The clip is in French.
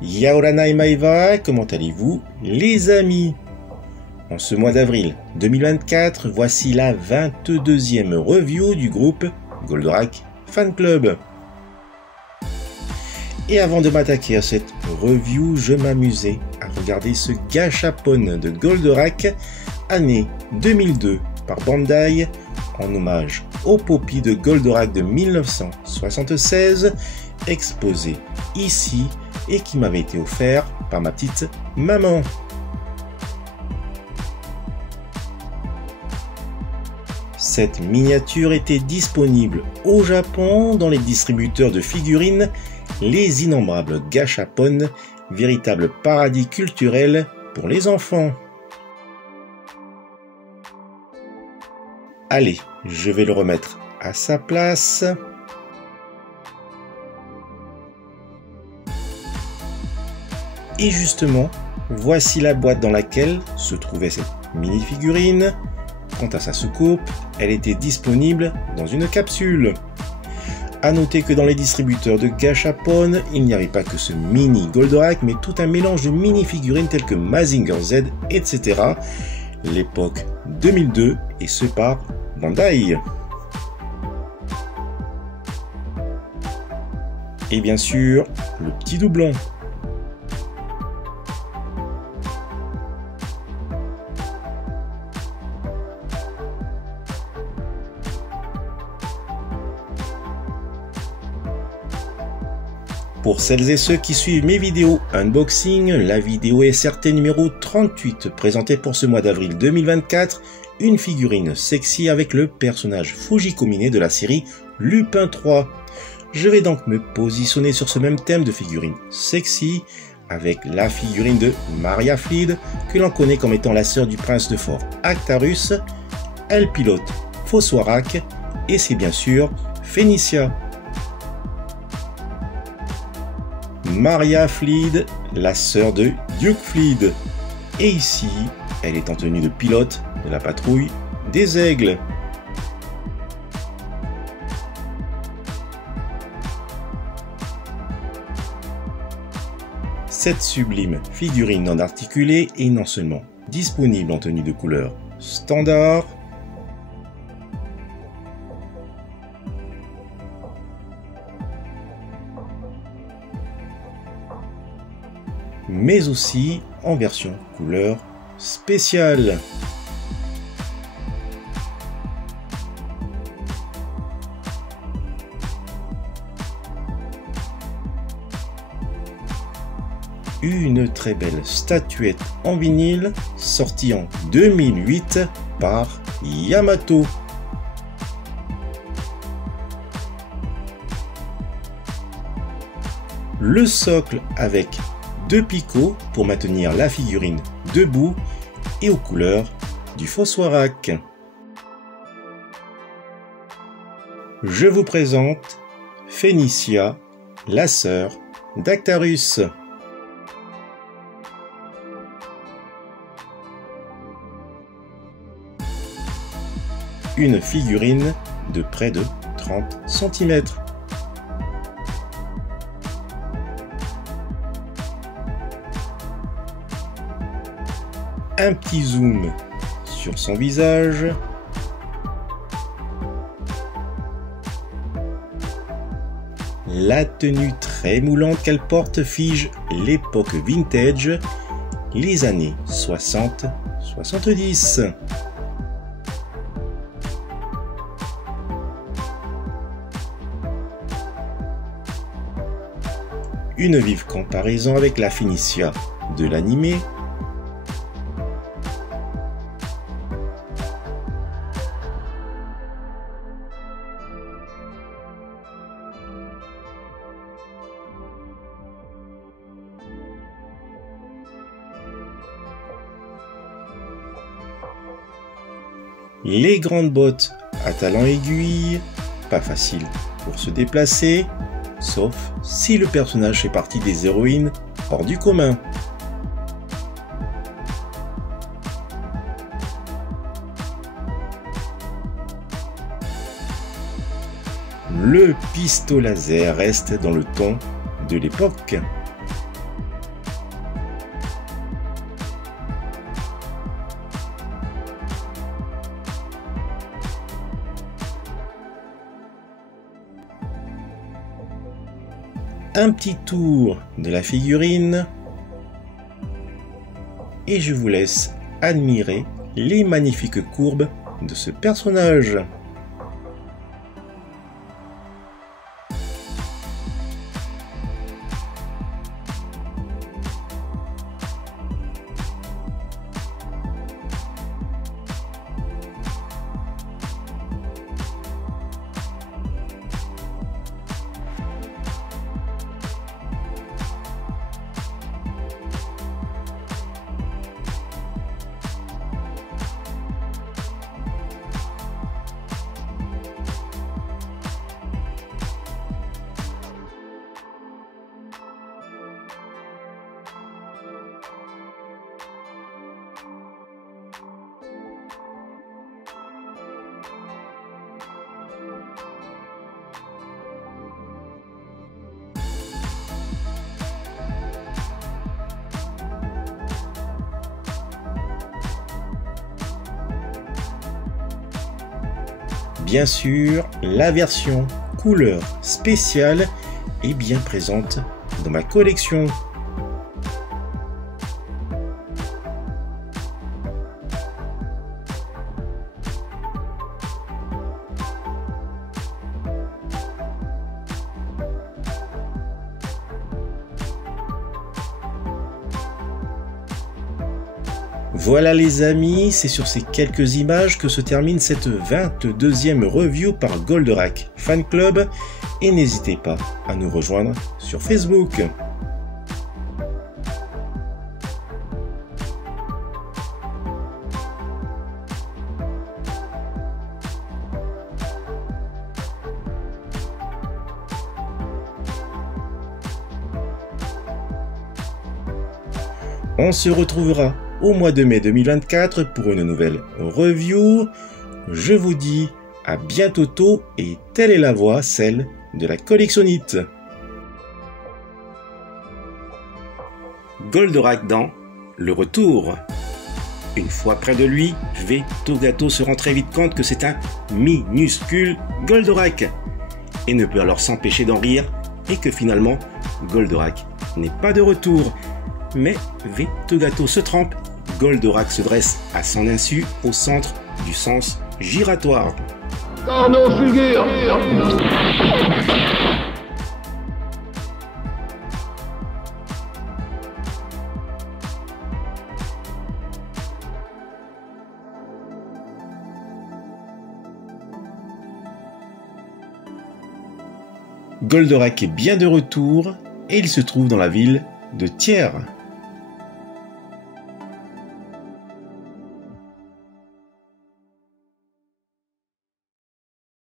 Yaoranai Maeva, comment allez-vous les amis? En ce mois d'avril 2024, voici la 22e review du groupe Goldorak Fan Club. Et avant de m'attaquer à cette review, je m'amusais à regarder ce gachapon de Goldorak, année 2002 par Bandai, en hommage au Poppy de Goldorak de 1976, exposé ici et qui m'avait été offert par ma petite maman. Cette miniature était disponible au Japon dans les distributeurs de figurines Les Innombrables Gachapon, véritable paradis culturel pour les enfants. Allez, je vais le remettre à sa place. Et justement, voici la boîte dans laquelle se trouvait cette mini-figurine. Quant à sa soucoupe, elle était disponible dans une capsule. A noter que dans les distributeurs de gachapon, il n'y avait pas que ce mini Goldorak, mais tout un mélange de mini-figurines telles que Mazinger Z, etc. L'époque 2002, et ce par Bandai. Et bien sûr, le petit doublon. Pour celles et ceux qui suivent mes vidéos unboxing, la vidéo SRT numéro 38 présentée pour ce mois d'avril 2024, une figurine sexy avec le personnage Fujiko Mine de la série Lupin 3. Je vais donc me positionner sur ce même thème de figurine sexy avec la figurine de Maria Fleed, que l'on connaît comme étant la sœur du prince de Fort Actarus. Elle pilote Foswarak et c'est bien sûr Phénicia. Maria Fleed, la sœur de Duke Fleed. Et ici, elle est en tenue de pilote de la patrouille des aigles. Cette sublime figurine non articulée est non seulement disponible en tenue de couleur standard, mais aussi en version couleur spéciale. Une très belle statuette en vinyle sortie en 2008 par Yamato. Le socle avec deux picots pour maintenir la figurine debout et aux couleurs du Foswarak. Je vous présente Phénicia, la sœur d'Actarus. Une figurine de près de 30 cm. Un petit zoom sur son visage. La tenue très moulante qu'elle porte fige l'époque vintage, les années 60-70. Une vive comparaison avec la Phénicia de l'animé. Les grandes bottes à talons aiguilles, pas facile pour se déplacer, sauf si le personnage fait partie des héroïnes hors du commun. Le pistolet laser reste dans le ton de l'époque. un petit tour de la figurine et je vous laisse admirer les magnifiques courbes de ce personnage. Bien sûr, la version couleur spéciale est bien présente dans ma collection. Voilà les amis, c'est sur ces quelques images que se termine cette 22e review par Goldorak Fan Club et n'hésitez pas à nous rejoindre sur Facebook. On se retrouvera au mois de mai 2024 pour une nouvelle review. Je vous dis à bientôt et telle est la voix, celle de la collectionnite. Goldorak dans le retour. Une fois près de lui, Vetogato se rend très vite compte que c'est un minuscule Goldorak et ne peut alors s'empêcher d'en rire et que finalement Goldorak n'est pas de retour. Mais Vetogato se trompe, Goldorak se dresse à son insu au centre du sens giratoire. Tornado fulgure. Goldorak est bien de retour et il se trouve dans la ville de Tyr.